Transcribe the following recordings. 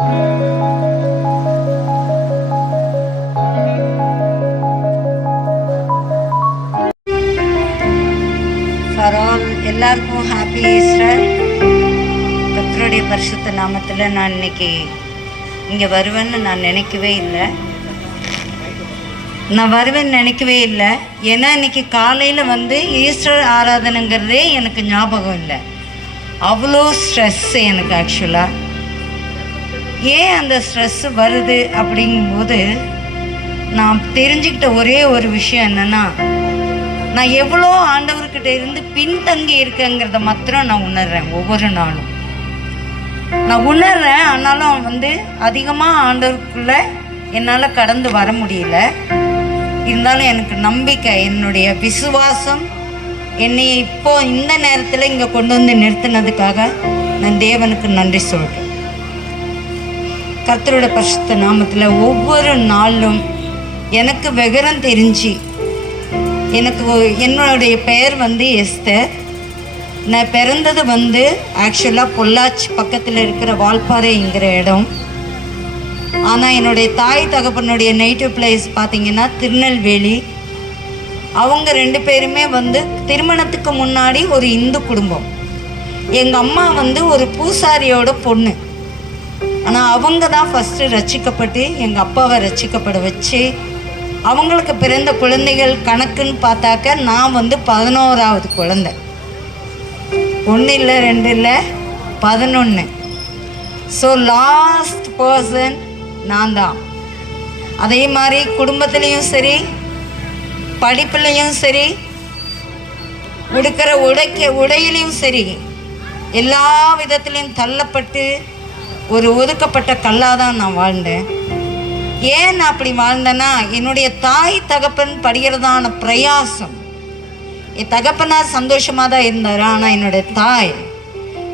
For all எல்லாருக்கும் happy Easter கத்தருடைய பரிசுத்த நாமத்தில் நான் இன்னைக்கு இங்கே வருவேன்னு நான் நினைக்கவே இல்லை. நான் வருவேன்னு நினைக்கவே இல்லை. ஏன்னா இன்னைக்கு காலையில் வந்து ஈஸ்டர் ஆராதனைங்கிறதே எனக்கு ஞாபகம் இல்லை. அவ்வளோ ஸ்ட்ரெஸ் எனக்கு ஆக்சுவலாக ஏன் அந்த ஸ்ட்ரெஸ் வருது அப்படிங்கும்போது நான் தெரிஞ்சுக்கிட்ட ஒரே ஒரு விஷயம் என்னென்னா நான் எவ்வளோ ஆண்டவர்கிட்ட இருந்து பின்தங்கி இருக்கேங்கிறத மாத்திரம் நான் உணர்றேன் ஒவ்வொரு நாளும். நான் உணர்றேன் ஆனாலும் வந்து அதிகமாக ஆண்டவருக்குள்ள என்னால் கடந்து வர முடியல. இருந்தாலும் எனக்கு நம்பிக்கை என்னுடைய விசுவாசம் என்னை இப்போ இந்த நேரத்தில் இங்கே கொண்டு வந்து நிறுத்தினதுக்காக நான் தேவனுக்கு நன்றி சொல்கிறேன் கர்த்தரோட பரிசுத்த நாமத்தில் ஒவ்வொரு நாளும் எனக்கு விவரம் தெரிஞ்சு எனக்கு என்னுடைய பெயர் வந்து எஸ்தர். நான் பிறந்தது வந்து ஆக்சுவலாக பொள்ளாச்சி பக்கத்தில் இருக்கிற வால்பாறைங்கிற இடம். ஆனால் என்னுடைய தாய் தகப்பனுடைய நேட்டிவ் பிளேஸ் பார்த்தீங்கன்னா திருநெல்வேலி. அவங்க ரெண்டு பேருமே வந்து திருமணத்துக்கு முன்னாடி ஒரு இந்து குடும்பம். எங்கள் அம்மா வந்து ஒரு பூசாரியோட பொண்ணு. ஆனால் அவங்க தான் ஃபஸ்ட்டு ரசிக்கப்பட்டு எங்கள் அப்பாவை ரட்சிக்கப்பட வச்சு அவங்களுக்கு பிறந்த குழந்தைகள் கணக்குன்னு பார்த்தாக்க நான் வந்து பதினோராவது குழந்தை. ஒன்று இல்லை ரெண்டு இல்லை பதினொன்று ஸோ லாஸ்ட் பர்சன் நான் தான். அதே மாதிரி குடும்பத்துலேயும் சரி படிப்புலேயும் சரி உடுக்கிற உடைக்க உடையிலையும் சரி எல்லா விதத்துலேயும் தள்ளப்பட்டு ஒரு ஒதுக்கப்பட்ட கல்லாக தான் நான் வாழ்ந்தேன். ஏன் நான் அப்படி வாழ்ந்தேன்னா என்னுடைய தாய் தகப்பன் படுகிறதான பிரயாசம். என் தகப்பனார் சந்தோஷமாக தான் இருந்தார் ஆனால் என்னுடைய தாய்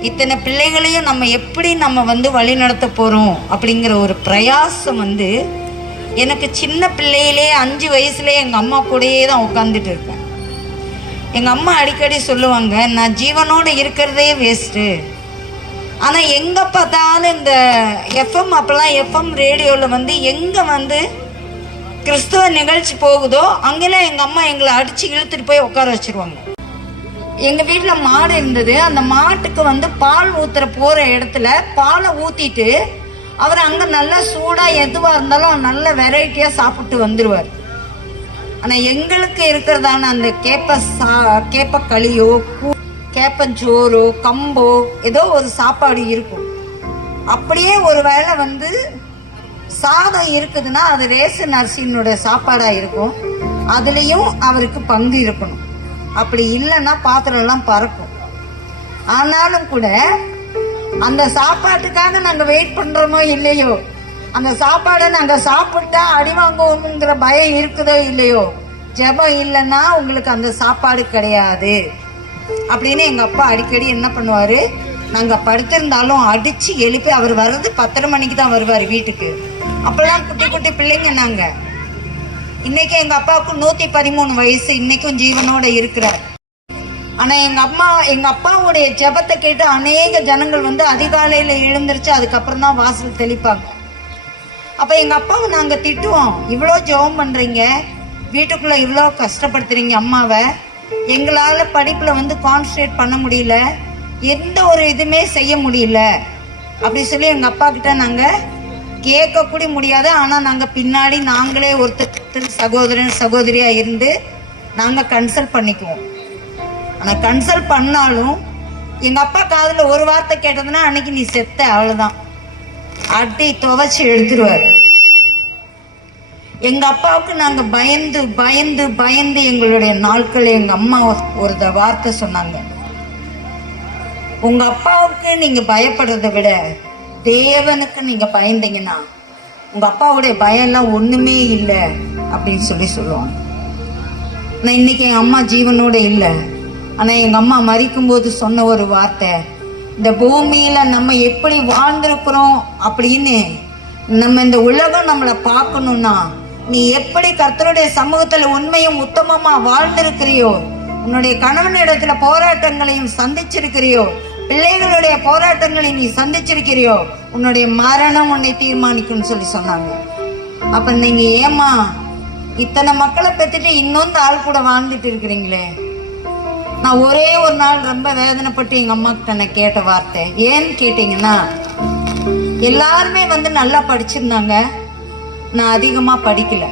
இத்தனை பிள்ளைகளையும் நம்ம எப்படி நம்ம வந்து வழி நடத்த போகிறோம் அப்படிங்கிற ஒரு பிரயாசம் வந்து எனக்கு சின்ன பிள்ளையிலே அஞ்சு வயசுலேயே எங்கள் அம்மா கூடயே தான் உட்காந்துட்டு இருக்கேன். எங்கள் அம்மா அடிக்கடி சொல்லுவாங்க நான் ஜீவனோடு இருக்கிறதே வேஸ்ட்டு ஆனால் எங்கே பார்த்தாலும் இந்த எஃப்எம் அப்போல்லாம் எஃப்எம் ரேடியோவில் வந்து எங்கே வந்து கிறிஸ்துவ நிகழ்ச்சி போகுதோ அங்கெல்லாம் எங்கள் அம்மா எங்களை அடித்து இழுத்துட்டு போய் உட்கார வச்சிருவாங்க. எங்கள் வீட்டில் மாடு இருந்தது. அந்த மாட்டுக்கு வந்து பால் ஊற்றுற போகிற இடத்துல பாலை ஊற்றிட்டு அவர் அங்கே நல்லா சூடாக எதுவாக இருந்தாலும் நல்ல வெரைட்டியாக சாப்பிட்டு வந்துடுவார் ஆனால் எங்களுக்கு இருக்கிறதான அந்த கேப்ப சா கேப்ப களியோ கூ கேப்பஞ்சோறோ கம்போ ஏதோ ஒரு சாப்பாடு இருக்கும். அப்படியே ஒரு வேளை வந்து சாதம் இருக்குதுன்னா அது ரேசன் அரிசியினுடைய சாப்பாடாக இருக்கும். அதுலேயும் அவருக்கு பங்கு இருக்கணும். அப்படி இல்லைன்னா பாத்திரம்லாம் பறக்கும். ஆனாலும் கூட அந்த சாப்பாட்டுக்காக நாங்கள் வெயிட் பண்ணுறோமோ இல்லையோ அந்த சாப்பாடை நாங்கள் சாப்பிட்டா அடி வாங்குவோங்கிற பயம் இருக்குதோ இல்லையோ ஜெபம் இல்லைன்னா உங்களுக்கு அந்த சாப்பாடு கிடையாது. அப்படின்னு எங்கள் அப்பா அடிக்கடி என்ன பண்ணுவார்? நாங்கள் படுத்திருந்தாலும் அடித்து எழுப்பி அவர் வர்றது பத்தரை மணிக்கு தான் வருவார் வீட்டுக்கு. அப்போல்லாம் குட்டி குட்டி பிள்ளைங்க நாங்கள் இன்னைக்கு எங்கள் அப்பாவுக்கு நூற்றி பதிமூணு வயசு இன்னைக்கும் ஜீவனோட இருக்கிறார். ஆனால் எங்கள் அம்மா எங்கள் அப்பாவுடைய ஜெபத்தை கேட்டு அநேக ஜனங்கள் வந்து அதிகாலையில் எழுந்திருச்சு அதுக்கப்புறம் தான் வாசல் தெளிப்பாங்க. அப்போ எங்கள் அப்பாவை நாங்கள் திட்டுவோம். இவ்வளோ ஜெபம் பண்ணுறீங்க வீட்டுக்குள்ளே இவ்வளோ கஷ்டப்படுத்துறீங்க அம்மாவை. எங்களால் படிப்பில் வந்து கான்சன்ட்ரேட் பண்ண முடியல. எந்த ஒரு இதுவுமே செய்ய முடியல. அப்படி சொல்லி எங்கள் அப்பா கிட்ட நாங்கள் கேட்கக்கூட முடியாது. ஆனால் நாங்கள் பின்னாடி நாங்களே ஒருத்தர் சகோதரன் சகோதரியாக இருந்து நாங்கள் கன்சல்ட் பண்ணிக்குவோம். ஆனால் கன்சல்ட் பண்ணாலும் எங்கள் அப்பா காதில் ஒரு வார்த்தை கேட்டதுன்னா அன்னைக்கு நீ செத்த அவ்வளோதான் அட்டி துவைச்சி எடுத்துருவார் எங்கள் அப்பாவுக்கு நாங்கள் பயந்து பயந்து பயந்து எங்களுடைய நாட்கள் எங்கள் அம்மா ஒரு த- வார்த்தை சொன்னாங்க. உங்கள் அப்பாவுக்கு நீங்கள் பயப்படுறதை விட தேவனுக்கு நீங்கள் பயந்தீங்கன்னா உங்கள் அப்பாவுடைய எல்லாம் ஒன்றுமே இல்லை அப்படின்னு சொல்லி சொல்லுவாங்க. நான் இன்னைக்கு எங்கள் அம்மா ஜீவனோட இல்லை. ஆனால் எங்கள் அம்மா மறிக்கும்போது சொன்ன ஒரு வார்த்தை இந்த பூமியில் நம்ம எப்படி வாழ்ந்திருக்கிறோம் அப்படின்னு நம்ம இந்த உலகம் நம்மளை பார்க்கணும்னா நீ எப்படி கர்த்தருடைய சமூகத்தில் உண்மையும் உத்தமமாக வாழ்ந்திருக்கிறியோ உன்னுடைய கணவனிடத்துல போராட்டங்களையும் சந்திச்சிருக்கிறியோ பிள்ளைகளுடைய போராட்டங்களை நீ சந்திச்சிருக்கிறியோ உன்னுடைய மரணம் உன்னை தீர்மானிக்கும்னு சொல்லி சொன்னாங்க. அப்ப நீங்க ஏமா இத்தனை மக்களை பெற்றுட்டு இன்னொன்று ஆள் கூட வாழ்ந்துட்டு இருக்கிறீங்களே? நான் ஒரே ஒரு நாள் ரொம்ப வேதனைப்பட்டு எங்க அம்மா கிட்ட நான் கேட்ட வார்த்தை. ஏன்னு கேட்டீங்கன்னா எல்லாருமே வந்து நல்லா படிச்சிருந்தாங்க. நான் அதிகமா படிக்கல.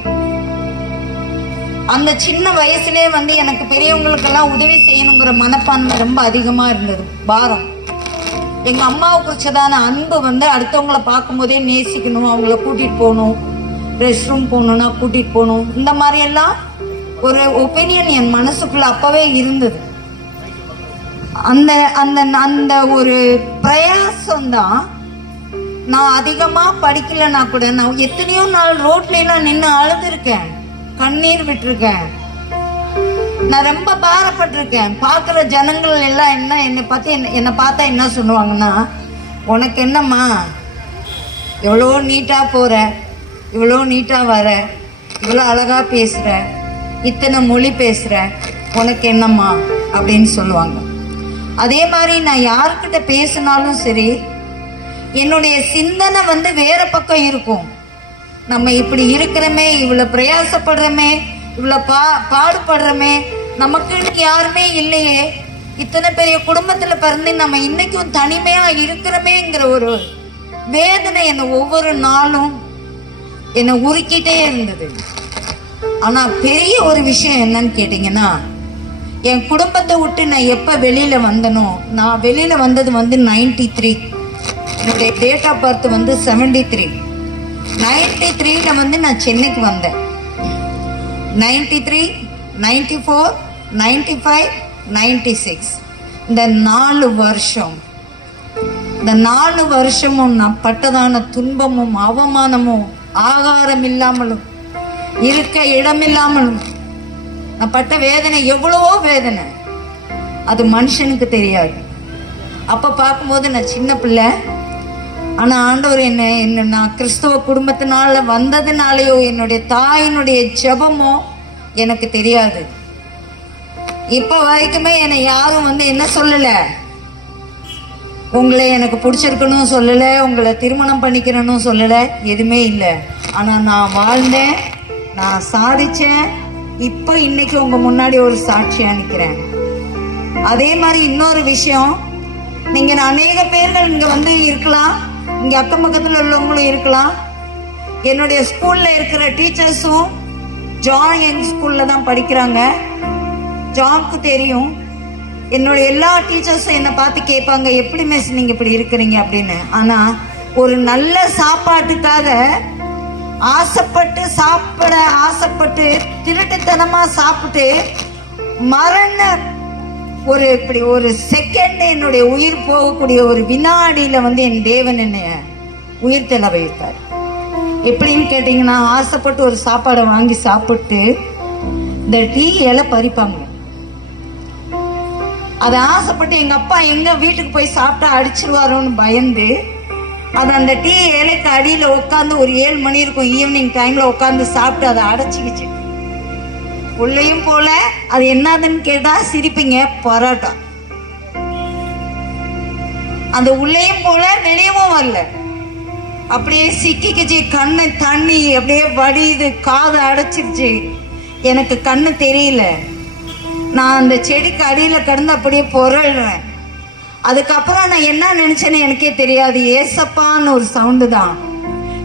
அந்த சின்ன வயசுலேயே வந்து எனக்கு பெரியவங்களுக்கெல்லாம் உதவி செய்யணுங்கிற மனப்பான்மை ரொம்ப அதிகமா இருந்தது. பாரம். எங்க அம்மாவை குறிச்சதான அன்பு வந்து அடுத்தவங்கள பார்க்கும்போதே நேசிக்கணும். அவங்கள கூட்டிட்டு போகணும். ரெஸ்ட் ரூம் போகணும்னா கூட்டிட்டு போகணும். இந்த மாதிரி எல்லாம் ஒரு ஒப்பீனியன் என் மனசுக்குள்ள அப்பவே இருந்தது. அந்த அந்த அந்த ஒரு பிரயாசம் தான் நான் அதிகமா படிக்கலைன்னா கூட நான் எத்தனையோ நாள் ரோட்ல எல்லாம் நின்று அழுதுருக்கேன். கண்ணீர் விட்டிருக்கேன். நான் ரொம்ப பாரப்பட்டிருக்கேன். பார்க்குற ஜனங்கள் எல்லாம் என்ன என்னை பார்த்து என்ன என்னை பார்த்தா என்ன சொல்லுவாங்கன்னா உனக்கு என்னம்மா? எவ்வளோ நீட்டாக போகிற இவ்வளோ நீட்டாக வர? இவ்வளோ அழகாக பேசுகிற இத்தனை மொழி பேசுகிற உனக்கு என்னம்மா? அப்படின்னு சொல்லுவாங்க. அதே மாதிரி நான் யாருக்கிட்ட பேசினாலும் சரி என்னுடைய சிந்தனை வந்து வேற பக்கம் இருக்கும். நம்ம இப்படி இருக்கிறோமே இவ்வளோ பிரயாசப்படுறோமே இவ்வளோ பா பாடுபடுறோமே நமக்குன்னு யாருமே இல்லையே. இத்தனை பெரிய குடும்பத்தில் பிறந்து நம்ம இன்னைக்கும் தனிமையாக இருக்கிறோமேங்கிற ஒரு வேதனை என்னை ஒவ்வொரு நாளும் என்னை உருக்கிட்டே இருந்தது. ஆனால் பெரிய ஒரு விஷயம் என்னன்னு கேட்டிங்கன்னா என் குடும்பத்தை விட்டு நான் எப்போ வெளியில் வந்தனோ நான் வெளியில் வந்தது வந்து நைன்டி த்ரீ என்னுடைய டேட் ஆஃப் பர்த் வந்து செவன்டி த்ரீ நைன்டி த்ரீல வந்து நான் சென்னைக்கு வந்தேன். Ninety three ninety four ninety five ninety six இந்த நாலு வருஷம். இந்த நாலு வருஷமும் நான் பட்டதான துன்பமும் அவமானமும் ஆகாரம் இல்லாமலும் இருக்க இடமில்லாமலும் நான் பட்ட வேதனை எவ்வளவோ வேதனை. அது மனுஷனுக்கு தெரியாது. அப்போ பார்க்கும்போது நான் சின்ன பிள்ளை. ஆனால் ஆண்டவர் என்ன என்ன நான் கிறிஸ்தவ குடும்பத்தினால வந்ததுனாலேயோ என்னுடைய தாயினுடைய ஜெபமோ எனக்கு தெரியாது. இப்போ வரைக்குமே என்னை யாரும் வந்து என்ன சொல்லலை? உங்களை எனக்கு பிடிச்சிருக்கணும் சொல்லலை உங்களை திருமணம் பண்ணிக்கிறனும் சொல்லலை எதுவுமே இல்லை. ஆனால் நான் வாழ்ந்தேன் நான் சாதிச்சேன் இப்போ இன்னைக்கு உங்க முன்னாடி ஒரு சாட்சியா நிற்கிறேன் அதே மாதிரி இன்னொரு விஷயம் நீங்க அநேக பேர்கள் இங்க வந்து இருக்கலாம் இங்கே அக்கம் பக்கத்தில் உள்ளவங்களும் இருக்கலாம். என்னுடைய ஸ்கூலில் இருக்கிற டீச்சர்ஸும் ஜான் எங் ஸ்கூலில் தான் படிக்கிறாங்க. ஜான்க்கு தெரியும். என்னோட எல்லா டீச்சர்ஸும் என்னை பார்த்து கேட்பாங்க எப்படி மிஸ் நீங்கள் இப்படி இருக்கிறீங்க? அப்படின்னு. ஆனால் ஒரு நல்ல சாப்பாட்டுக்காக ஆசைப்பட்டு சாப்பிட ஆசைப்பட்டு திருட்டுத்தனமாக சாப்பிட்டு மரண ஒரு இப்படி ஒரு செகண்ட் என்னுடைய உயிர் போகக்கூடிய ஒரு வினாடியில வந்து என் தேவன் என்ன உயிர் தெல வைத்தார். எப்படின்னு கேட்டிங்கன்னா ஆசைப்பட்டு ஒரு சாப்பாடை வாங்கி சாப்பிட்டு இந்த டீ இலை பறிப்பாங்க. அதை ஆசைப்பட்டு எங்கள் அப்பா எங்கே வீட்டுக்கு போய் சாப்பிட்டா அடிச்சிருவாரோன்னு பயந்து அது அந்த டீ இலைக்கு அடியில் உட்காந்து ஒரு ஏழு மணி இருக்கும் ஈவினிங் டைமில் உட்காந்து சாப்பிட்டு அதை அடைச்சிக்கிச்சு. உள்ளேயும் போல அது என்னதுன்னு கேட்டால் சிரிப்பீங்க பரோட்டா அந்த உள்ளேயும் போல வெளியவும் வரல. அப்படியே சிக்கிக்கிச்சு கண்ணு தண்ணி அப்படியே வடியுது காது அடைச்சிருச்சு. எனக்கு கண்ணு தெரியல. நான் அந்த செடிக்கு அடியில் கிடந்து அப்படியே பொருள்றேன் அதுக்கப்புறம் நான் என்ன நினைச்சேன்னு எனக்கே தெரியாது. ஏசப்பான்னு ஒரு சவுண்டு தான்.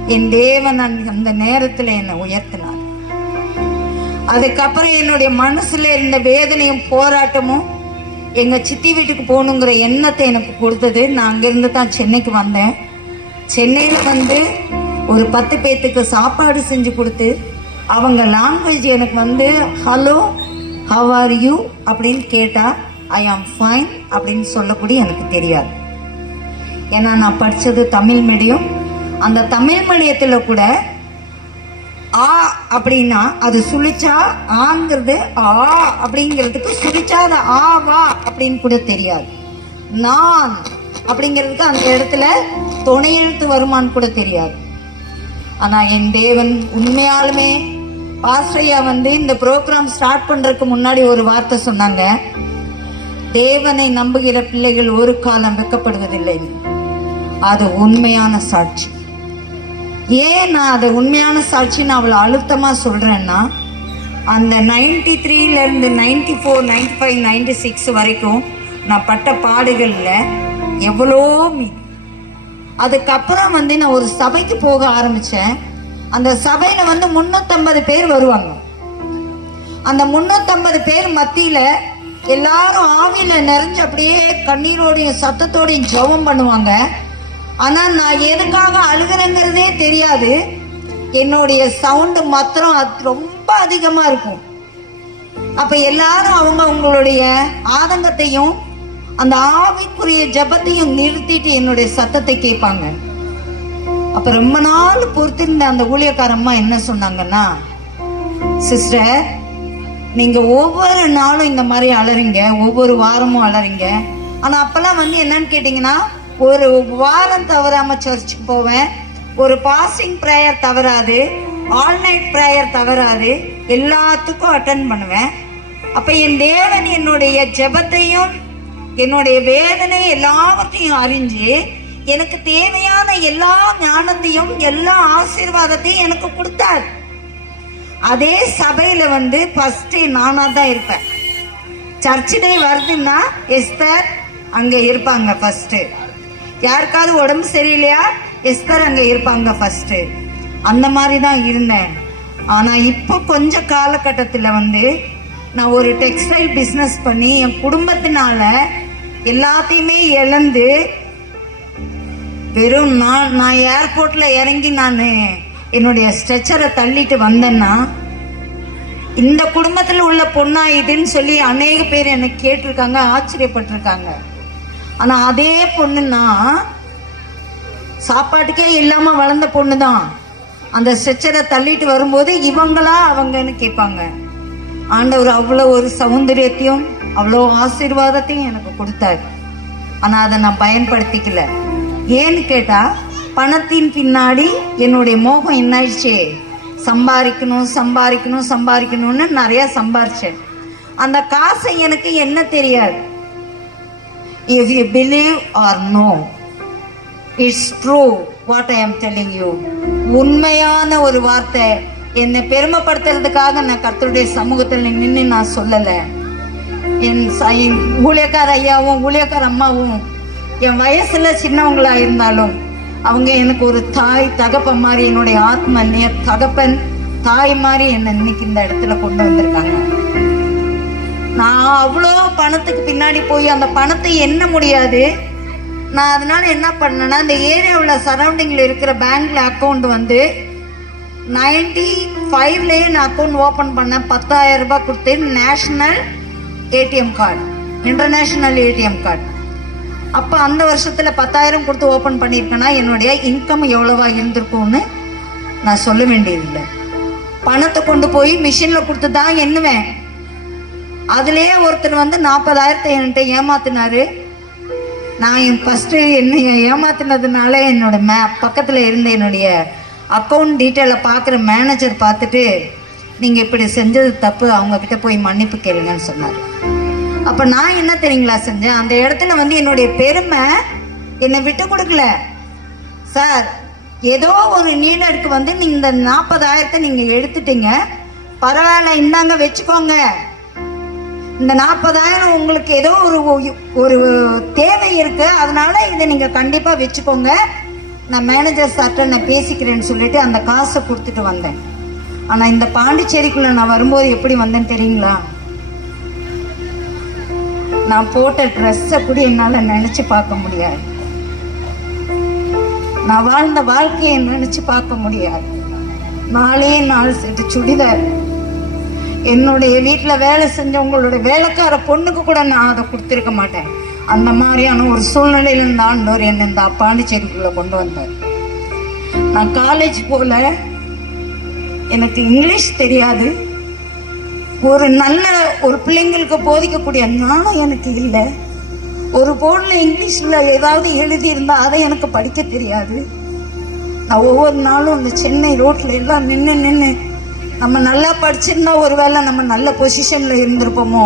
என் தேவன் அந்த நேரத்தில் என்னை உயர்த்தினான் அதுக்கப்புறம் என்னுடைய மனசுல இருந்த வேதனையும் போராட்டமும் எங்க சித்தி வீட்டுக்கு போகணுங்கிற எண்ணத்தை எனக்கு கொடுத்தது. நான் அங்கிருந்து தான் சென்னைக்கு வந்தேன். சென்னையில் வந்து ஒரு பத்து பேர்த்துக்கு சாப்பாடு செஞ்சு கொடுத்து அவங்க லாங்குவேஜ் எனக்கு வந்து ஹலோ ஹவ் ஆர் யூ அப்படின்னு கேட்டால் ஐ ஆம் ஃபைன் அப்படின்னு சொல்லக்கூடிய எனக்கு தெரியாது. ஏன்னா நான் படித்தது தமிழ் மீடியம் அந்த தமிழ் மீடியத்தில் கூட ஆ அப்படின்னா அது சுழிச்சா ஆங்கிறது ஆ அப்படிங்கிறதுக்கு சுழிச்சா அது ஆ வா அப்படின்னு கூட தெரியாது. நான் அப்படிங்கிறதுக்கு அந்த இடத்துல துணை எழுத்து வருமானு கூட தெரியாது. ஆனால் என் தேவன் உண்மையாலுமே பாஸ்ரையா வந்து இந்த ப்ரோக்ராம் ஸ்டார்ட் பண்ணுறதுக்கு முன்னாடி ஒரு வார்த்தை சொன்னாங்க. தேவனை நம்புகிற பிள்ளைகள் ஒரு காலம் வெட்கப்படுவதில்லை அது உண்மையான சாட்சி. ஏன் நான் அதை உண்மையான சாட்சி நான் அவ்வளோ அழுத்தமாக சொல்கிறேன்னா அந்த ninety த்ரீலேருந்து ninety four ninety five ninety six வரைக்கும் நான் பட்ட பாடுகளில் எவ்வளோ மீ- அதுக்கப்புறம் வந்து நான் ஒரு சபைக்கு போக ஆரம்பித்தேன் அந்த சபையில் வந்து முந்நூற்றம்பது பேர் வருவாங்க. அந்த முந்நூற்றம்பது பேர் மத்தியில் எல்லாரும் ஆவியில் நிறைஞ்சு அப்படியே கண்ணீரோடையும் சத்தத்தோடையும் ஜபம் பண்ணுவாங்க. ஆனால் நான் எதுக்காக அழுகிறேங்கிறதே தெரியாது. என்னுடைய சவுண்டு மாத்திரம் அது ரொம்ப அதிகமாக இருக்கும். அப்போ எல்லாரும் அவங்க அவங்களுடைய ஆதங்கத்தையும் அந்த ஆவிக்குரிய ஜெபத்தையும் நிறுத்திட்டு என்னுடைய சத்தத்தை கேட்பாங்க. அப்ப ரொம்ப நாள் பொறுத்திருந்த அந்த ஊழியக்காரம்மா என்ன சொன்னாங்கன்னா சிஸ்டர் நீங்க ஒவ்வொரு நாளும் இந்த மாதிரி அலறிங்க ஒவ்வொரு வாரமும் அலறீங்க. ஆனா அப்பெல்லாம் வந்து என்னன்னு கேட்டிங்கன்னா ஒரு வாரம் தவறாம சர்ச்சுக்கு போவேன். ஒரு பாசிங் ப்ரேயர் தவறாது. ஆல் நைட் ப்ரேயர் தவறாது. எல்லாத்துக்கும் அட்டன் பண்ணுவேன். அப்ப என் தேவன் என்னுடைய ஜெபத்தையும் என்னுடைய வேதனை எல்லாவற்றையும் அறிஞ்சு எனக்கு தேவையான எல்லா ஞானத்தையும் எல்லா ஆசீர்வாதத்தையும் எனக்கு கொடுத்தார். அதே சபையில வந்து ஃபர்ஸ்ட் நானா தான் இருப்பேன். சர்ச்சு டே வருதுன்னா எஸ்தர் அங்க இருப்பாங்க ஃபர்ஸ்ட் யாருக்காவது உடம்பு சரியில்லையா? எஸ்தர் அங்க இருப்பாங்க ஃபர்ஸ்ட் அந்த மாதிரி தான் இருந்தேன். ஆனா இப்போ கொஞ்ச காலகட்டத்தில் வந்து நான் ஒரு டெக்ஸ்டைல் பிஸ்னஸ் பண்ணி என் குடும்பத்தினால எல்லாத்தையுமே இழந்து வெறும் நான் நான் ஏர்போர்ட்ல இறங்கி நான் என்னுடைய ஸ்ட்ரெச்சரை தள்ளிட்டு வந்தேன்னா இந்த குடும்பத்தில் உள்ள பொண்ணா இதுன்னு சொல்லி அநேக பேர் என்னை கேட்டிருக்காங்க ஆச்சரியப்பட்டிருக்காங்க. ஆனால் அதே பொண்ணுன்னா சாப்பாட்டுக்கே இல்லாமல் வளர்ந்த பொண்ணு தான் அந்த ஸ்ட்ரெச்சரை தள்ளிட்டு வரும்போது இவங்களா அவங்கன்னு கேட்பாங்க. ஆண்டவர் அவ்வளோ ஒரு சௌந்தரியத்தையும் அவ்வளோ ஆசீர்வாதத்தையும் எனக்கு கொடுத்தாரு. ஆனால் அதை நான் பயன்படுத்திக்கல. ஏன்னு கேட்டால் பணத்தின் பின்னாடி என்னுடைய மோகம் என்னாயிடுச்சு? சம்பாதிக்கணும் சம்பாதிக்கணும் சம்பாதிக்கணும்னு நிறையா சம்பாரிச்சேன் அந்த காசை எனக்கு என்ன தெரியாது. If you believe or no it's true what I am telling you உண்மையான ஒரு வார்த்தை என்னை பெருமைப்படுத்துறதுக்காக நான் கர்த்தருடைய சமூகத்தில் நின்று நான் சொல்லலை. என் என் ஊழியக்கார ஐயாவும் ஊழியக்கார அம்மாவும் என் வயசுல சின்னவங்களா இருந்தாலும் அவங்க எனக்கு ஒரு தாய் தகப்பன் மாதிரி என்னுடைய ஆத்ம தகப்பன் தாய் மாதிரி என்னை இன்னைக்கு இந்த இடத்துல கொண்டு வந்திருக்காங்க. நான் அவ்வளோ பணத்துக்கு பின்னாடி போய் அந்த பணத்தை எண்ண முடியாது. நான் அதனால் என்ன பண்ணேன்னா இந்த ஏரியாவில் சரௌண்டிங்கில் இருக்கிற பேங்க்கில் அக்கௌண்ட் வந்து நைன்டி ஃபைவ்லேயே நான் அக்கௌண்ட் ஓப்பன் பண்ணேன். பத்தாயிரம் ரூபாய் கொடுத்து national ATM card international ATM card அப்போ அந்த வருஷத்தில் பத்தாயிரம் கொடுத்து ஓப்பன் பண்ணியிருக்கேன்னா என்னுடைய இன்கம் எவ்வளோவா இருந்திருக்கும்னு நான் சொல்ல வேண்டியதில்லை. பணத்தை கொண்டு போய் மிஷினில் கொடுத்து தான் எண்ணுவேன். அதுலேயே ஒருத்தர் வந்து நாற்பதாயிரத்தை என்கிட்ட ஏமாத்தினாரு. நான் என் ஃபஸ்ட்டு என்னை ஏமாத்தினதுனால என்னோட மே பக்கத்தில் இருந்த என்னுடைய அக்கௌண்ட் டீட்டெயிலை பார்க்குற மேனேஜர் பார்த்துட்டு நீங்கள் இப்படி செஞ்சது தப்பு அவங்க கிட்ட போய் மன்னிப்பு கேளுங்கன்னு சொன்னார். அப்போ நான் என்ன தெரியுங்களா செஞ்சேன்? அந்த இடத்துல வந்து என்னுடைய பெருமை என்னை விட்டு கொடுக்கல. சார் ஏதோ ஒரு நீடருக்கு வந்து நீங்கள் இந்த நாற்பதாயிரத்தை நீங்கள் எடுத்துட்டீங்க. பரவாயில்ல இந்தாங்க வச்சுக்கோங்க. இந்த நாற்பதாயிரம் உங்களுக்கு ஏதோ ஒரு ஒரு தேவை இருக்கு. அதனால இதை நீங்க கண்டிப்பா வச்சுக்கோங்க. நான் மேனேஜர் சார்ட்ட நான் பேசிக்கிறேன்னு சொல்லிட்டு அந்த காசை கொடுத்துட்டு வந்தேன். ஆனால் இந்த பாண்டிச்சேரிக்குள்ள நான் வரும்போது எப்படி வந்தேன்னு தெரியுங்களா? நான் போட்ட ட்ரெஸ்ஸை கூட என்னால் நினச்சி பார்க்க முடியாது. நான் வாழ்ந்த வாழ்க்கையை நினச்சி பார்க்க முடியாது. நாளே நாள் செட்டு சுடிதார். என்னுடைய வீட்டில் வேலை செஞ்சவங்களோட வேலைக்கார பொண்ணுக்கு கூட நான் அதை கொடுத்துருக்க மாட்டேன். அந்த மாதிரியான ஒரு சூழ்நிலையில இந்த ஆண்டவர் என்னை இந்த பாண்டிச்சேரிக்குள்ளே கொண்டு வந்தார். நான் காலேஜ் போல எனக்கு இங்கிலீஷ் தெரியாது. ஒரு நல்ல ஒரு பிள்ளைங்களுக்கு போதிக்கக்கூடிய ஞானம் எனக்கு இல்லை. ஒரு போர்டில் இங்கிலீஷில் ஏதாவது எழுதியிருந்தால் அதை எனக்கு படிக்க தெரியாது. நான் ஒவ்வொரு நாளும் அந்த சென்னை ரோட்டில் எல்லாம் நின்று நின்று நம்ம நல்லா படிச்சிருந்தா ஒருவேளை நம்ம நல்ல பொசிஷனில் இருந்திருப்போமோ?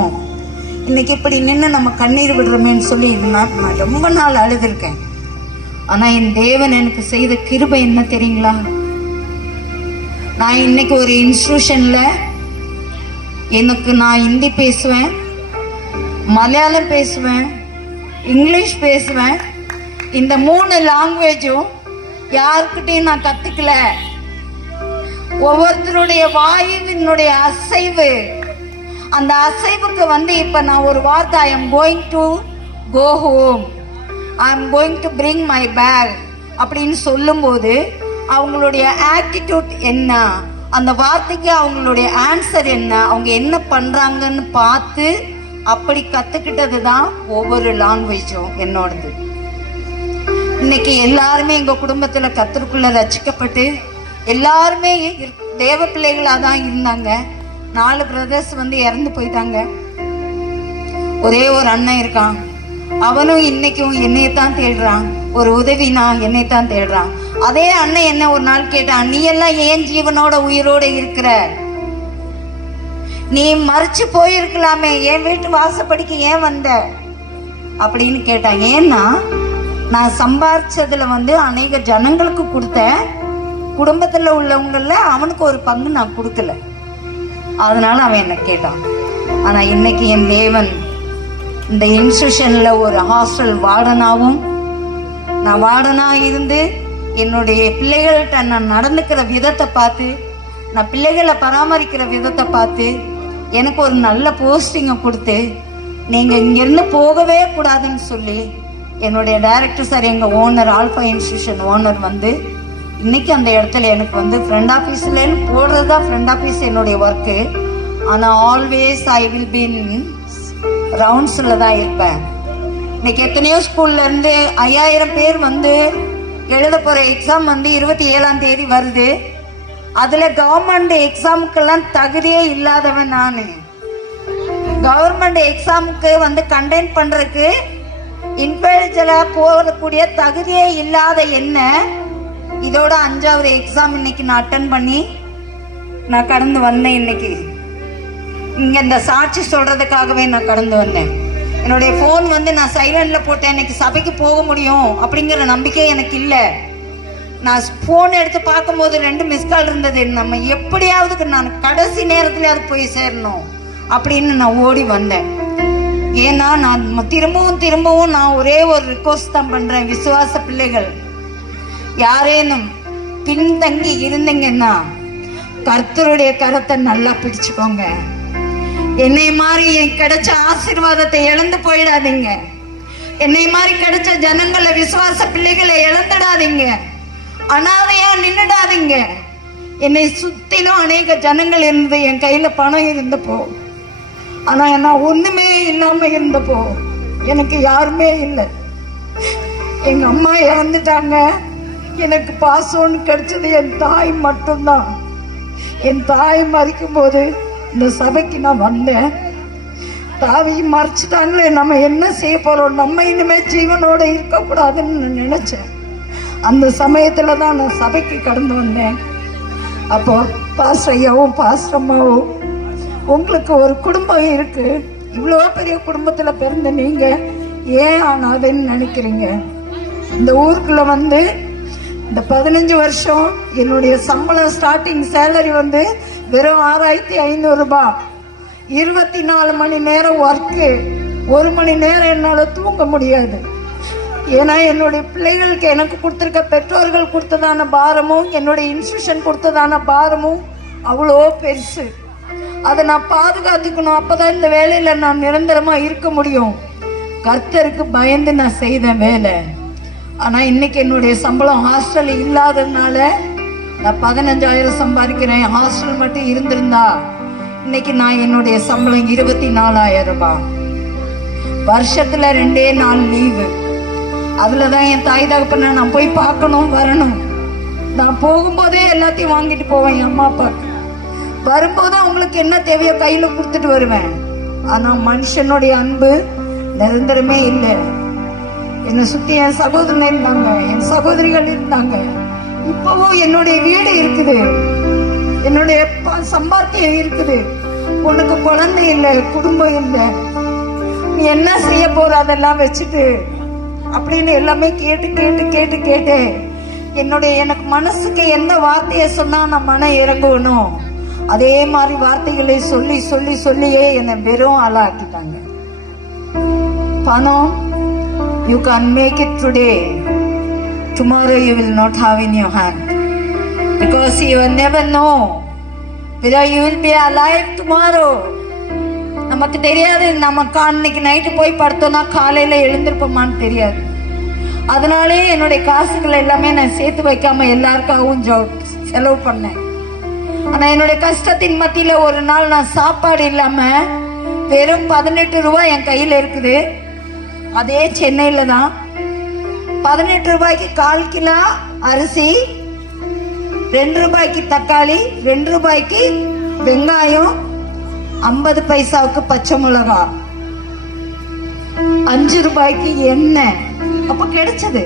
இன்னைக்கு இப்படி நின்று நம்ம கண்ணீர் விடுறோமேன்னு சொல்லி நான் நான் ரொம்ப நாள் அழுதுருக்கேன். ஆனால் என் தேவன் எனக்கு செய்த கிருபை என்ன தெரியுங்களா? நான் இன்னைக்கு ஒரு இன்ஸ்டியூஷனில் எனக்கு நான் ஹிந்தி பேசுவேன் மலையாளம் பேசுவேன் இங்கிலீஷ் பேசுவேன். இந்த மூணு லாங்குவேஜும் யாருக்கிட்டையும் நான் கற்றுக்கல ஒவ்வொருத்தருடைய வாயுவினுடைய அசைவு. அந்த அசைவுக்கு வந்து இப்போ நான் ஒரு வார்த்தை I am going to go home I am going to bring my bag அப்படின்னு சொல்லும்போது அவங்களுடைய ஆட்டிடியூட் என்ன? அந்த வார்த்தைக்கு அவங்களுடைய ஆன்சர் என்ன? அவங்க என்ன பண்ணுறாங்கன்னு பார்த்து அப்படி கற்றுக்கிட்டது தான் ஒவ்வொரு லாங்குவேஜும் என்னோடது. இன்னைக்கு எல்லாருமே எங்கள் குடும்பத்தில் கத்தருக்குள்ள ரசிக்கப்பட்டு எல்லாருமே தேவ பிள்ளைகளாக தான் இருந்தாங்க. நாலு பிரதர்ஸ் வந்து இறந்து போயிட்டாங்க. ஒரே ஒரு அண்ணன் இருக்கான். அவனும் இன்னைக்கும் என்னையத்தான் தேடுறான். ஒரு உதவினா என்னைத்தான் தேடுறான். அதே அண்ணன் என்ன ஒரு நாள் கேட்டான் நீ எல்லாம் ஏன் ஜீவனோட உயிரோட இருக்கிற? நீ மறிச்சு போயிருக்கலாமே. என் வீட்டு வாசப்படிக்கு ஏன் வந்த? அப்படின்னு கேட்டான். ஏன்னா நான் சம்பாரிச்சதுல வந்து அநேக ஜனங்களுக்கு கொடுத்தேன். குடும்பத்தில் உள்ளவங்கள அவனுக்கு ஒரு பங்கு நான் கொடுக்கல. அதனால அவன் என்னை கேட்டான். ஆனால் இன்னைக்கு என் தேவன் இந்த இன்ஸ்டியூஷனில் ஒரு ஹாஸ்டல் வார்டனாகவும் நான் வார்டனாக இருந்து என்னுடைய பிள்ளைகள்கிட்ட நான் நடந்துக்கிற விதத்தை பார்த்து நான் பிள்ளைகளை பராமரிக்கிற விதத்தை பார்த்து எனக்கு ஒரு நல்ல போஸ்டிங்கை கொடுத்து நீங்கள் இங்கேருந்து போகவே கூடாதுன்னு சொல்லி என்னுடைய டைரக்டர் சார் எங்கள் ஓனர் ஆல்ஃபா இன்ஸ்டியூஷன் ஓனர் வந்து இன்னைக்கு அந்த இடத்துல எனக்கு வந்து ஃப்ரெண்ட் ஆஃபீஸ்லன்னு போடுறது தான் ஃப்ரெண்ட் ஆஃபீஸ் என்னுடைய ஒர்க்கு ஆனால் ஆல்வேஸ் ஐ வில் பி ரவுண்ட்ஸில் தான் இருப்பேன். இன்னைக்கு எத்தனையோ ஸ்கூல்லேருந்து ஐயாயிரம் பேர் வந்து எழுத போகிற எக்ஸாம் வந்து இருபத்தி ஏழாம் தேதி வருது. அதில் கவர்மெண்ட் எக்ஸாமுக்கெல்லாம் தகுதியே இல்லாதவன் நான். கவர்மெண்ட் எக்ஸாமுக்கு வந்து கண்டெயின் பண்ணுறதுக்கு இன்ஃபெலிஜிலாக போகக்கூடிய தகுதியே இல்லாத என்ன? இதோட அஞ்சாவது எக்ஸாம் இன்னைக்கு நான் அட்டன் பண்ணி நான் கடந்து வந்தேன் இன்னைக்கு. இங்கே இந்த சாட்சி சொல்கிறதுக்காகவே நான் கடந்து வந்தேன். என்னுடைய ஃபோன் வந்து நான் சைலண்டில் போட்டேன். இன்னைக்கு சபைக்கு போக முடியும் அப்படிங்கிற நம்பிக்கை எனக்கு இல்லை. நான் ஃபோன் எடுத்து பார்க்கும்போது ரெண்டு மிஸ் கால் இருந்தது. நம்ம எப்படியாவது நான் கடைசி நேரத்தில் அது போய் சேரணும் அப்படின்னு நான் ஓடி வந்தேன். ஏன்னா நான் திரும்பவும் திரும்பவும் நான் ஒரே ஒரு ரிக்வஸ்ட் தான் பண்ணுறேன் விசுவாச பிள்ளைகள். யாரேனும் பின்தங்கி இருந்தீங்கன்னா கர்த்தருடைய கரத்தை நல்லா பிடிச்சுக்கோங்க. என்னை மாதிரி என் கிடைச்ச ஆசீர்வாதத்தை இழந்து போயிடாதீங்க. என்னை மாதிரி கிடைச்ச ஜனங்களை விசுவாச பிள்ளைகளை இழந்துடாதீங்க. அனாதையா நின்றுடாதீங்க என்னை சுத்திலும் அநேக ஜனங்கள் இருந்து என் கையில பணம் இருந்தப்போ ஆனா நான் ஒண்ணுமே இல்லாம இருந்தப்போ எனக்கு யாருமே இல்லை. எங்க அம்மா இறந்துட்டாங்க. எனக்கு பாசம்னு கிடைச்சது என் தாய் மட்டும்தான். என் தாய் மறிக்கும் போது இந்த சபைக்கு நான் வந்தேன். தாவி மறைச்சிட்டாங்களே நம்ம என்ன செய்ய போறோம்? நம்ம இனிமே ஜீவனோட இருக்கக்கூடாதுன்னு நான் நினைச்சேன். அந்த சமயத்துல தான் நான் சபைக்கு கடந்து வந்தேன். அப்போ பாஸ்டர் ஐயாவும் பாஸ்டர் அம்மாவும் உங்களுக்கு ஒரு குடும்பம் இருக்கு. இவ்வளோ பெரிய குடும்பத்தில் பிறந்த நீங்க ஏன் ஆனாதுன்னு நினைக்கிறீங்க? இந்த ஊருக்குள்ள வந்து இந்த பதினஞ்சு வருஷம் என்னுடைய சம்பளம் ஸ்டார்டிங் சேலரி வந்து வெறும் ஆறாயிரத்தி ஐநூறு ரூபாய். இருபத்தி நாலு மணி நேரம் ஒர்க்கு ஒரு மணி நேரம் என்னால் தூங்க முடியாது. ஏன்னா என்னுடைய பிள்ளைகளுக்கு எனக்கு கொடுத்துருக்க பெற்றோர்கள் கொடுத்ததான பாரமும் என்னுடைய இன்ஸ்டியூஷன் கொடுத்ததான பாரமும் அவ்வளோ பெருசு. அதை நான் பாதுகாத்துக்கணும். அப்பதான் இந்த வேலையில் நான் நிரந்தரமாக இருக்க முடியும். கர்த்தருக்கு பயந்து நான் செய்த வேலை. ஆனால் இன்னைக்கு என்னுடைய சம்பளம் ஹாஸ்டல் இல்லாததுனால நான் பதினஞ்சாயிரம் சம்பாதிக்கிறேன். ஹாஸ்டல் மட்டும் இருந்திருந்தா இன்னைக்கு நான் என்னுடைய சம்பளம் இருபத்தி நாலாயிரம் ரூபாய். வருஷத்துல ரெண்டே நாள் லீவு அதில் தான் என் தாய் தகப்பனை நான் போய் பார்க்கணும் வரணும். நான் போகும்போதே எல்லாத்தையும் வாங்கிட்டு போவேன் என் அம்மா அப்பாவுக்கு வரும்போது அவங்களுக்கு என்ன தேவையோ கையில் கொடுத்துட்டு வருவேன். ஆனால் மனுஷனுடைய அன்பு நிரந்தரமே இல்லை. என்னை சுத்தி என் சகோதரன் இருந்தாங்க. என் சகோதரிகள் இருந்தாங்க. இப்பவும் என்னுடைய வீடு இருக்குது. என்னுடைய சம்பாத்தியம் இருக்குது. உனக்கு குழந்தை இல்லை குடும்பம் இல்லை. நீ என்ன செய்ய போற அதெல்லாம் வச்சுட்டு அப்படின்னு எல்லாமே கேட்டு கேட்டு கேட்டு கேட்டு என்னுடைய எனக்கு மனசுக்கு எந்த வார்த்தையை சொன்னா நான் மனம் இறங்குவனும் அதே மாதிரி வார்த்தைகளை சொல்லி சொல்லி சொல்லியே என்னை வெறும் ஆளாக்கிட்டாங்க. பணம் you make make it today tomorrow you will have have in hand. Because because will never know whether you will be alive tomorrow. நமக்கு தெரியாது. நமக்கு அன்னைக்கு நைட்டு போய் படுத்தோம்னா காலையில் எழுந்திருப்போமான்னு தெரியாது. அதனாலே என்னுடைய காசுகள் எல்லாமே நான் சேர்த்து வைக்காம எல்லாருக்காகவும் ஜோ- செலவு பண்ணேன். ஆனால் என்னுடைய கஷ்டத்தின் மத்தியில் ஒரு நாள் நான் சாப்பாடு இல்லாமல் வெறும் பதினெட்டு ரூபா என் கையில் இருக்குது. அதே சென்னையில தான் பதினெட்டு ரூபாய்க்கு கால் கிலோ அரிசி ரெண்டு ரூபாய்க்கு தக்காளி ரெண்டு ரூபாய்க்கு வெங்காயம் ஐம்பது பைசாவுக்கு பச்சை மிளகா. அஞ்சு ரூபாய்க்கு எண்ணெய். அப்ப கிடைச்சது.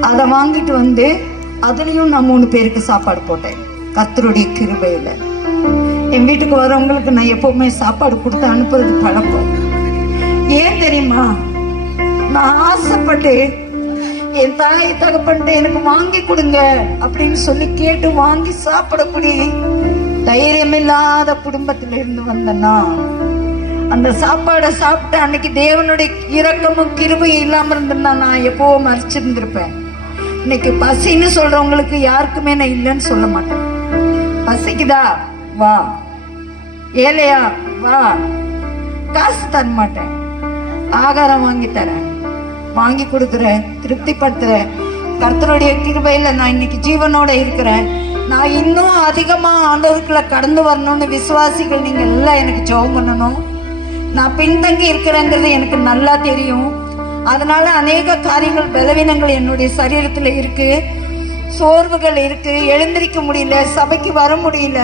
அதை வாங்கிட்டு வந்து அதுலயும் நான் மூணு பேருக்கு சாப்பாடு போட்டேன். கத்தருடைய கிருபையில. என் வீட்டுக்கு வரவங்களுக்கு நான் எப்பவுமே சாப்பாடு கொடுத்து அனுப்புறது பழக்கம். ஏன் தெரியுமா? நான் ஆசைப்பட்டு என் தாய் தகப்பன்ட்டு எனக்கு வாங்கி கொடுங்க அப்படின்னு சொல்லி கேட்டு வாங்கி சாப்பிடக்கூடிய தைரியமில்லாத குடும்பத்தில இருந்து வந்தேன்னா அந்த சாப்பாடை சாப்பிட்டு அன்னைக்கு தேவனுடைய இரக்கமும் கிருபையும் இல்லாம இருந்திருந்தா நான் எப்பவோ மறைச்சிருந்திருப்பேன் இன்னைக்கு பசின்னு சொல்றவங்களுக்கு யாருக்குமே நான் இல்லைன்னு சொல்ல மாட்டேன். பசிக்குதா? வா. ஏழையா? வா. காசு தர மாட்டேன் ஆகாரம் வாங்கி தரேன். வாங்கி கொடுக்குறேன் திருப்திப்படுத்துறேன். கர்த்தருடைய கிருபையில நான் இன்னைக்கு ஜீவனோட இருக்கிறேன். நான் இன்னும் அதிகமா ஆண்டவர்களை கடந்து வரணும்னு விசுவாசிகள் நீங்க எல்லாம் எனக்கு ஜெபம் பண்ணணும். நான் பின்தங்கி இருக்கிறேங்கிறது எனக்கு நல்லா தெரியும். அதனால அநேக காரியங்கள் பலவீனங்கள் என்னுடைய சரீரத்துல இருக்கு. சோர்வுகள் இருக்கு. எழுந்திருக்க முடியல. சபைக்கு வர முடியல.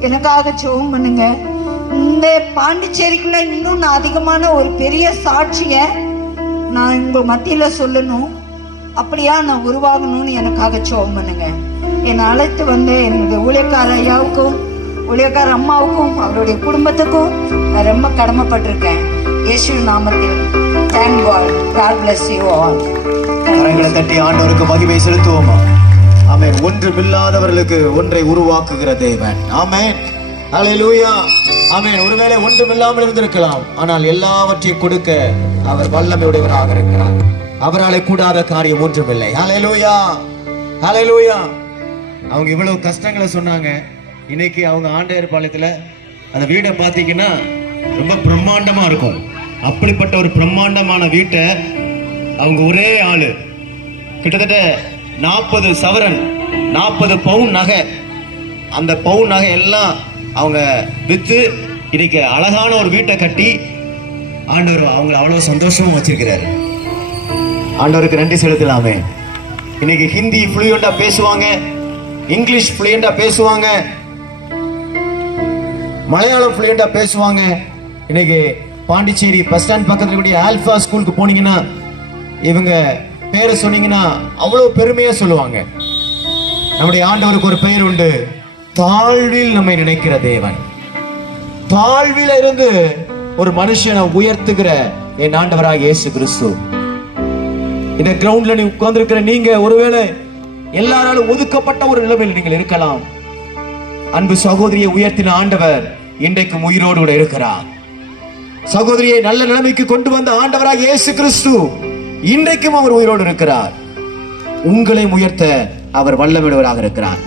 எனக்காக ஜெபம் பண்ணுங்க. இந்த பாண்டிச்சேரிக்குள்ள இன்னும் நான் அதிகமான ஒரு பெரிய சாட்சிய நான் உங்க மத்தியில சொல்லணும். அப்படியா நான் உருவாகணும்னு எனக்காக சோகம் பண்ணுங்க. என்னை அழைத்து வந்த என்னுடைய ஊழியக்கார ஐயாவுக்கும் ஊழியக்கார அம்மாவுக்கும் அவருடைய குடும்பத்துக்கும் நான் ரொம்ப கடமைப்பட்டிருக்கேன். இயேசு நாமத்தில் thank God God bless you all கரங்களை தட்டி ஆண்டவருக்கு மகிமை செலுத்துவோமா. ஆமென். ஒன்றுமில்லாதவர்களுக்கு ஒன்றை உருவாக்குகிற தேவன். ஆமேன். ஹalleluya அவன் ஒருவேளை ஒன்றுமில்லாமல் இருந்திருக்கலாம். ஆனால் எல்லாவற்றையும் கொடுக்க அவர் வல்லமையுடையவராக இருக்கிறார். அவராலே கூடாத காரியம் ஒன்றுமில்லை. ஹalleluya ஹalleluya அவங்க இவ்வளவு கஷ்டங்களை சொன்னாங்க. இன்னைக்கு அவங்க ஆண்டையர் பாளையத்தில் அந்த வீடை பார்த்தீங்கன்னா ரொம்ப பிரம்மாண்டமாக இருக்கும். அப்படிப்பட்ட ஒரு பிரம்மாண்டமான வீட்டை அவங்க ஒரே ஆள். கிட்டத்தட்ட நாற்பது சவரன் நாற்பது பவுன் நகை. அந்த பவுன் நகை எல்லாம் அவங்க வித்து இன்னைக்கு அழகான ஒரு வீட்டை கட்டி ஆண்டவர் அவங்களை அவ்வளவு சந்தோஷமும் வச்சிருக்கிறாரு. ஆண்டவருக்கு நன்றி செலுத்தலாமே. இன்னைக்கு ஹிந்தி ஃப்ளூயண்டா பேசுவாங்க இங்கிலீஷ் ஃப்ளூயண்டா பேசுவாங்க மலையாளம் ஃப்ளூயண்டா பேசுவாங்க. இன்னைக்கு பாண்டிச்சேரி பஸ் ஸ்டாண்ட் பக்கத்துல கூடிய ஆல்பா ஸ்கூலுக்கு போனீங்கன்னா இவங்க பேரை சொன்னீங்கன்னா அவ்வளவு பெருமையா சொல்லுவாங்க. நம்முடைய ஆண்டவருக்கு ஒரு பெயர் உண்டு. தாழ்வில் நம்மை நினைக்கிற தேவன். தாழ்வில் இருந்து ஒரு மனுஷனை உயர்த்துகிற என் ஆண்டவராக இயேசு கிறிஸ்து. இந்த கிரவுண்ட்ல நீ உட்கார்ந்திருக்கிற நீங்க ஒருவேளை எல்லாராலும் ஒதுக்கப்பட்ட ஒரு நிலைமையில் நீங்கள் இருக்கலாம். அன்பு சகோதரியை உயர்த்தின ஆண்டவர் இன்றைக்கும் உயிரோடு கூட இருக்கிறார். சகோதரியை நல்ல நிலைமைக்கு கொண்டு வந்த ஆண்டவராக இயேசு கிறிஸ்து இன்றைக்கும் அவர் உயிரோடு இருக்கிறார். உங்களை உயர்த்த அவர் வல்லமிடுவராக இருக்கிறார்.